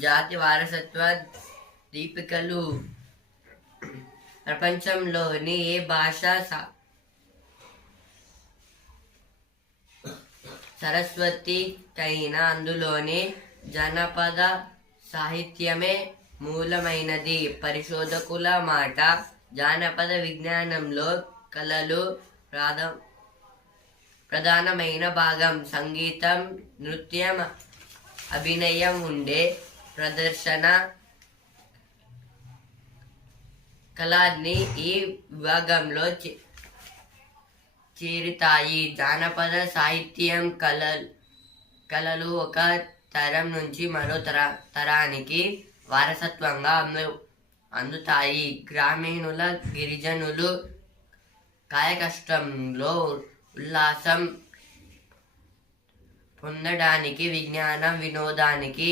జాతి వారసత్వ దీపికలు ప్రపంచంలోని ఏ భాష సరస్వతికైనా అందులోని జానపద సాహిత్యమే మూలమైనది. పరిశోధకుల మాట జానపద విజ్ఞానంలో కళలు ప్రధానమైన భాగం. సంగీతం, నృత్యం, అభినయం ఉండే ప్రదర్శన కళాన్ని ఈ విభాగంలో చేరుతాయి. జానపద సాహిత్యం కళలు ఒక తరం నుంచి మరో తరానికి వారసత్వంగా అందుతాయి. గ్రామీణుల గిరిజనులు కాయకష్టంలో ఉల్లాసం పొందడానికి, విజ్ఞానం వినోదానికి